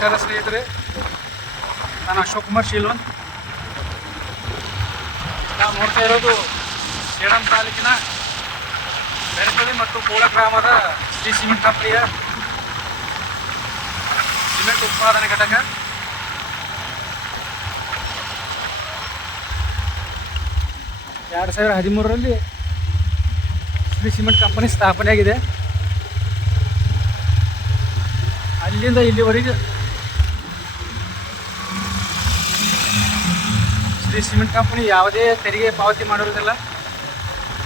ನಮಸ್ಕಾರ ಸ್ನೇಹಿತರೆ, ನಾನು ಅಶೋಕ್ ಕುಮಾರ್ ಶೀಲ್ವನ್. ನಾವು ನೋಡ್ತಾ ಇರೋದು ಸೇಡಂ ತಾಲೂಕಿನ ಬೆರಕಳಿ ಮತ್ತು ಕೋಳ ಗ್ರಾಮದ ಶ್ರೀ ಸಿಮೆಂಟ್ ಕಂಪನಿಯ ಸಿಮೆಂಟ್ ಉತ್ಪಾದನೆ ಘಟಕ. ಎರಡು 2013ರಲ್ಲಿ ಶ್ರೀ ಸಿಮೆಂಟ್ ಕಂಪನಿ ಸ್ಥಾಪನೆಯಾಗಿದೆ. ಅಲ್ಲಿಂದ ಇಲ್ಲಿವರೆಗೆ ಶ್ರೀ ಸಿಮೆಂಟ್ ಕಂಪನಿ ಯಾವುದೇ ತೆರಿಗೆ ಪಾವತಿ ಮಾಡಿರೋದಿಲ್ಲ,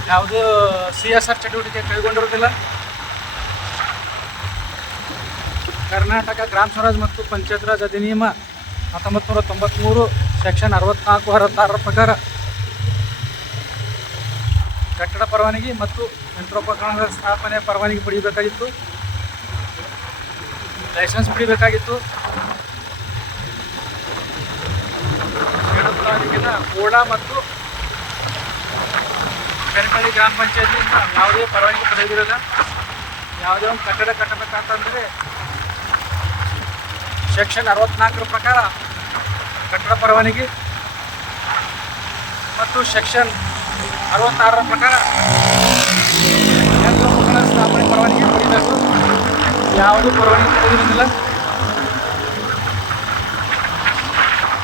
ಯಾವುದೇ CSR ಚಟುವಟಿಕೆ ಕೈಗೊಂಡಿರೋದಿಲ್ಲ. ಕರ್ನಾಟಕ ಗ್ರಾಮ ಸ್ವರಾಜ್ ಮತ್ತು ಪಂಚಾಯತ್ ರಾಜ್ ಅಧಿನಿಯಮ 1993 ಸೆಕ್ಷನ್ 64-66 ಪ್ರಕಾರ ಕಟ್ಟಡ ಪರವಾನಗಿ ಮತ್ತು ಯಂತ್ರೋಪಕರಣಗಳ ಸ್ಥಾಪನೆ ಪರವಾನಗಿ ಪಡೆಯಬೇಕಾಗಿತ್ತು, ಲೈಸೆನ್ಸ್ ಪಡಿಬೇಕಾಗಿತ್ತು. ಸೇಡಂ ತಾಲೂಕಿನ ಕೋಳ ಮತ್ತು ಬೆರಕಳಿ ಗ್ರಾಮ ಪಂಚಾಯತಿಯಿಂದ ಯಾವುದೇ ಪರವಾನಗಿ ಪಡೆದಿರೋಲ್ಲ. ಯಾವುದೇ ಒಂದು ಕಟ್ಟಡ ಕಟ್ಟಬೇಕಂತಂದರೆ ಸೆಕ್ಷನ್ 64 ಪ್ರಕಾರ ಕಟ್ಟಡ ಪರವಾನಗಿ ಮತ್ತು ಸೆಕ್ಷನ್ 66 ಪ್ರಕಾರ ಯಂತ್ರೋಪಕರಣ ಸ್ಥಾಪನೆ ಪರವಾನಗಿ ಪಡೆಯಬೇಕು. ಯಾವುದೂ ಪರವಾನಗಿ ಪಡೆದಿರೋದಿಲ್ಲ.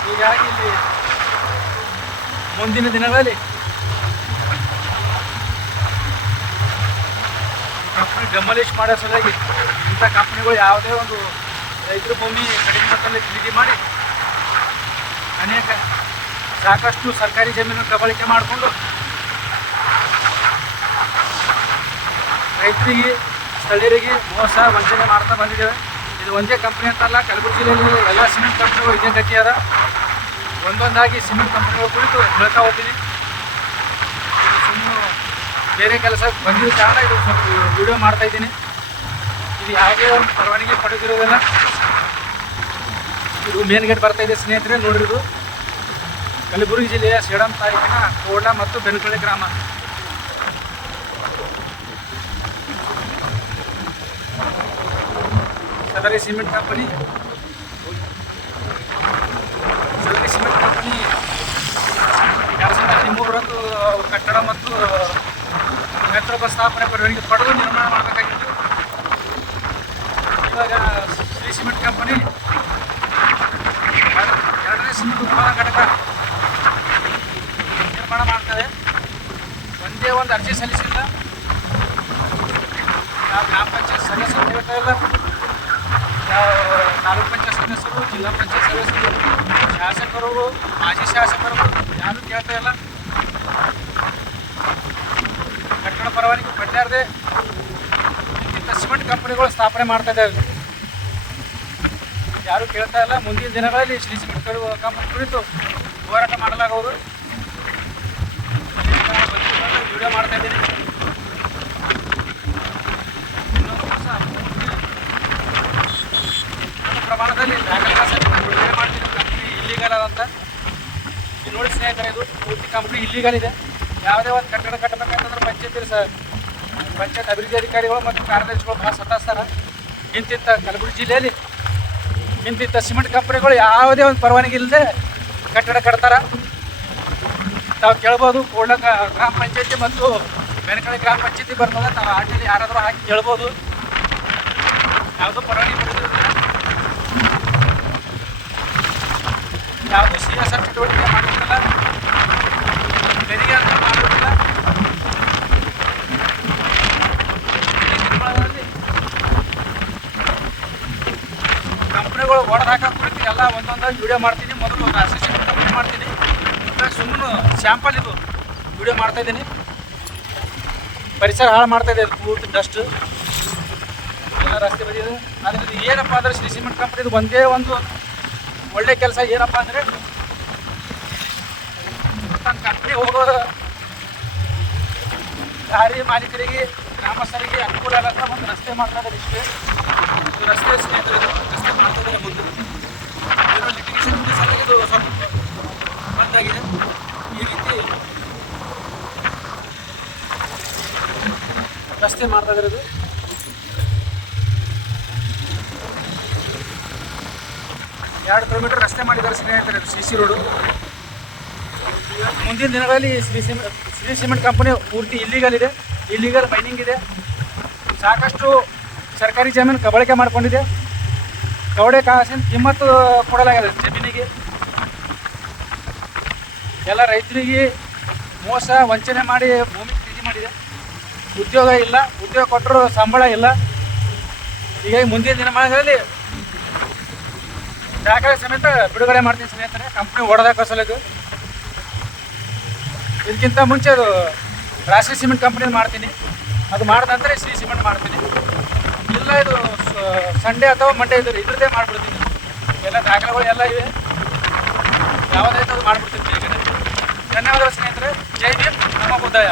ಹೀಗಾಗಿ ಇಲ್ಲಿ ಮುಂದಿನ ದಿನಗಳಲ್ಲಿ ಕಂಪ್ನಿ ಡೆಮಾಲಿಷ್ ಮಾಡೋ ಸಲುವಾಗಿ ಇಂಥ ಕಂಪ್ನಿಗಳು ಯಾವುದೇ ಒಂದು ರೈತರ ಭೂಮಿ ಕಡಿಮೆ ಮೊತ್ತದಲ್ಲಿ ಖರೀದಿ ಮಾಡಿ ಸಾಕಷ್ಟು ಸರ್ಕಾರಿ ಜಮೀನು ಕಬಳಿಕೆ ಮಾಡಿಕೊಂಡು ರೈತರಿಗೆ ಸ್ಥಳೀಯರಿಗೆ ಮೋಸ ವಂಚನೆ ಮಾಡ್ತಾ ಬಂದಿದ್ದೇವೆ. ಇದು ಒಂದೇ ಕಂಪ್ನಿ ಅಂತಲ್ಲ, ಕಲಬುರಗಿ ಜಿಲ್ಲೆಯಲ್ಲಿ ಎಲ್ಲ ಸಿಮೆಂಟ್ ಕಂಪ್ನಿಗಳು ಇದೇ ಗತಿ ಅದ. ಒಂದೊಂದಾಗಿ ಸಿಮೆಂಟ್ ಕಂಪ್ನಿಗಳ ಕುರಿತು ಹೇಳ್ತಾ ಹೋಗ್ತೀನಿ. ಸುಮ್ಮನೆ ಬೇರೆ ಕೆಲಸ ಬಂದಿರೋ ಕಾರಣ ಇದು ಸ್ವಲ್ಪ ವಿಡಿಯೋ ಮಾಡ್ತಾ ಇದ್ದೀನಿ. ಇದು ಯಾವುದೇ ಒಂದು ಪರವಾನಗಿ ಪಡೆದಿರೋದಿಲ್ಲ. ಇದು ಮೇನ್ ಗೇಟ್ ಬರ್ತಾ ಇದೆ ಸ್ನೇಹಿತರೆ, ನೋಡಿರೋದು ಕಲಬುರಗಿ ಜಿಲ್ಲೆಯ ಸೇಡಂ ತಾಲೂಕಿನ ಕೋಳ ಮತ್ತು ಬೆನಕಳಿ ಗ್ರಾಮ. ಸದರಿ ಸಿಮೆಂಟ್ ಕಂಪನಿ 2013ರಂದು ಕಟ್ಟಡ ಮತ್ತು ಯಂತ್ರೋಪಸ್ಥಾಪನೆ ಪರವಾನಗಿ ಪಡೆದು ನಿರ್ಮಾಣ ಮಾಡಬೇಕಾಗಿತ್ತು. ಇವಾಗ ಶ್ರೀ ಸಿಮೆಂಟ್ ಕಂಪನಿ ಎರಡನೇ ಸಿಮೆಂಟ್ ಉತ್ಪಾದನಾ ಘಟಕ ನಿರ್ಮಾಣ ಮಾಡ್ತದೆ. ಒಂದೇ ಒಂದು ಅರ್ಜಿ ಸಲ್ಲಿಸಿಲ್ಲ. ಯಾವ ಗ್ರಾಮ ಪಂಚಾಯತ್ ಸದಸ್ಯರು ಹೇಳ್ತಾ ಇಲ್ಲ, ಯಾವ ತಾಲೂಕು ಪಂಚಾಯತ್ ಸದಸ್ಯರು, ಜಿಲ್ಲಾ ಪಂಚಾಯತ್ ಸದಸ್ಯರು, ಶಾಸಕರು, ಮಾಜಿ ಶಾಸಕರು ಯಾರು ಕೇಳ್ತಾ ಇಲ್ಲ. ಕಟ್ಟಡ ಪರವಾನಗಿ ಪಡೆಯಲಾರದೆ ಇಂಥ ಸಿಮೆಂಟ್ ಕಂಪನಿಗಳು ಸ್ಥಾಪನೆ ಮಾಡ್ತಾ ಇದ್ದಾರೆ. ಯಾರು ಕೇಳ್ತಾ ಇಲ್ಲ. ಮುಂದಿನ ದಿನಗಳಲ್ಲಿ ಶ್ರೀ ಸಿಮೆಂಟ್ ಕಂಪನಿ ಕುರಿತು ಹೋರಾಟ ಮಾಡಲಾಗುವುದು. ವಿಡಿಯೋ ಮಾಡ್ತಾ ಇದ್ದೀನಿ. ಪ್ರಮಾಣದಲ್ಲಿ ಬಿಡುಗಡೆ ಮಾಡ್ತೀನಿ. ಕಂಪ್ನಿ ಇಲ್ಲಿಗಲ್ ಅದಂತ ಇಲ್ಲಿ ನೋಡಿ ಸ್ನೇಹಿತರೆ, ಇದು ಪೂರ್ತಿ ಕಂಪ್ನಿ ಇಲ್ಲಿಗಲ್ ಇದೆ. ಯಾವುದೇ ಒಂದು ಕಟ್ಟಡ ಕಟ್ಟಬೇಕಂತಂದ್ರೆ ಪಂಚಾಯತ್ ಅಭಿವೃದ್ಧಿ ಅಧಿಕಾರಿಗಳು ಮತ್ತು ಕಾರ್ಯದರ್ಶಿಗಳು ಭಾಳ ಸತಾಯಿಸ್ತಾರೆ. ಇಂತಿಂಥ ಕಲಬುರಗಿ ಜಿಲ್ಲೆಯಲ್ಲಿ ಇಂತಿಂಥ ಸಿಮೆಂಟ್ ಕಂಪ್ನಿಗಳು ಯಾವುದೇ ಒಂದು ಪರವಾನಗಿ ಇಲ್ಲದೆ ಕಟ್ಟಡ ಕಟ್ತಾರೆ. ತಾವು ಕೇಳ್ಬೋದು, ಕೋಳ ಗ್ರಾಮ ಪಂಚಾಯತಿ ಮತ್ತು ಬೆನಕಳಿ ಗ್ರಾಮ ಪಂಚಾಯತಿ ಬರ್ತದೆ, ತಾವು ಆಟಲ್ಲಿ ಯಾರಾದರೂ ಹಾಕಿ ಕೇಳ್ಬೋದು. ಯಾವುದೂ ಪರವಾನಗಿ ಪಡೆದಿರೋದಿಲ್ಲ, ಯಾವುದೂ CSR ಚಟುವಟಿಕೆ ಮಾಡೋದಿಲ್ಲ, ತೆರಿಗೆ ಅಂತ ಮಾಡೋದಿಲ್ಲ. ಕಂಪ್ನಿಗಳು ಹೊಡೆದಾಕ ಕುರಿತು ಎಲ್ಲ ಒಂದೊಂದಾಗಿ ವಿಡಿಯೋ ಮಾಡ್ತೀನಿ. ಮೊದಲು ಅಸೋಸಿಯೇಷನ್ ಕಂಪ್ನಿ ಮಾಡ್ತೀನಿ. ಇವಾಗ ಸುಮ್ಮನೆ ಸ್ಯಾಂಪಲ್ ಇದು ವಿಡಿಯೋ ಮಾಡ್ತಾಯಿದ್ದೀನಿ. ಪರಿಸರ ಹಾಳು ಮಾಡ್ತಾಯಿದೆ, ಪೂರ್ತಿ ಡಸ್ಟ್ ಎಲ್ಲ ರಸ್ತೆ ಬದಿದೆ. ಅದರಿಂದ ಏನಪ್ಪ ಅಂದರೆ ಶ್ರೀ ಸಿಮೆಂಟ್ ಕಂಪ್ನಿದು ಒಂದೇ ಒಂದು ಒಳ್ಳೆ ಕೆಲಸ ಏನಪ್ಪ ಅಂದರೆ ತನ್ನ ಕಂಪ್ನಿ ಹೋಗೋ ದಾರಿ ಮಾಲೀಕರಿಗೆ, ಗ್ರಾಮಸ್ಥರಿಗೆ ಅನುಕೂಲ ಆಗಂತ ಒಂದು ರಸ್ತೆ ಮಾಡ್ತಾ ಇದ್ದಾರೆ. ಇಷ್ಟೇ ಇದು ರಸ್ತೆ ಸ್ನೇಹಿತರೆ, ರಸ್ತೆ ಮಾಡ್ತಾ ಇದ್ದಾರೆ. ಮುಂದೆ ಲಿಟಿಗೇಷನ್ ಇದು ಸ್ವಲ್ಪ ಬಂದಾಗಿದೆ. ಈ ರೀತಿ ರಸ್ತೆ ಮಾಡ್ತಾ ಇರೋದು. 2 ಕಿಲೋಮೀಟರ್ ರಸ್ತೆ ಮಾಡಿದ್ದಾರೆ ಸ್ನೇಹಿತರೆ, CC ರೋಡು. ಮುಂದಿನ ದಿನಗಳಲ್ಲಿ ಶ್ರೀ ಸಿಮೆಂಟ್ ಕಂಪನಿ ಪೂರ್ತಿ ಇಲ್ಲಿಗಲ್ ಮೈನಿಂಗ್ ಇದೆ. ಸಾಕಷ್ಟು ಸರ್ಕಾರಿ ಜಮೀನು ಕಬಳಿಕೆ ಮಾಡ್ಕೊಂಡಿದೆ. ಕವಡೆ ಕಾಸಿನ ಕಿಮ್ಮತ್ತು ಕೊಡಲಾಗಿದೆ ಜಮೀನಿಗೆ. ಎಲ್ಲ ರೈತರಿಗೆ ಮೋಸ ವಂಚನೆ ಮಾಡಿ ಭೂಮಿ ಖರೀದಿ ಮಾಡಿದೆ. ಉದ್ಯೋಗ ಇಲ್ಲ, ಉದ್ಯೋಗ ಕೊಟ್ಟರು ಸಂಬಳ ಇಲ್ಲ. ಹೀಗಾಗಿ ಮುಂದಿನ ದಿನಮಾನಗಳಲ್ಲಿ ದಾಖಲೆ ಸಮೇತ ಬಿಡುಗಡೆ ಮಾಡ್ತೀನಿ ಸ್ನೇಹಿತರೆ, ಕಂಪ್ನಿ ಓಡೋದ ಕಸಲಿದ್ದು. ಇದಕ್ಕಿಂತ ಮುಂಚೆ ಅದು ರಾಶಿ ಸಿಮೆಂಟ್ ಕಂಪ್ನಿ ಮಾಡ್ತೀನಿ, ಅದು ಮಾಡಿದ ನಂತರ ಶ್ರೀ ಸಿಮೆಂಟ್ ಮಾಡ್ತೀನಿ. ಇಲ್ಲ ಇದು ಸಂಡೇ ಅಥವಾ ಮಂಡೇ ಇದ್ರದ್ದೇ ಮಾಡಿಬಿಡ್ತೀನಿ. ಎಲ್ಲ ದಾಖಲೆಗಳು ಎಲ್ಲ ಇವೆ, ಯಾವುದಾಯ್ತು ಅದು ಮಾಡಿಬಿಡ್ತೀನಿ ಬೇಗನೆ. ಧನ್ಯವಾದಗಳು ಸ್ನೇಹಿತರೆ. ಜೈ ಭೀಮ್, ನಮ್ಮ ಬುದ್ಧಾಯ.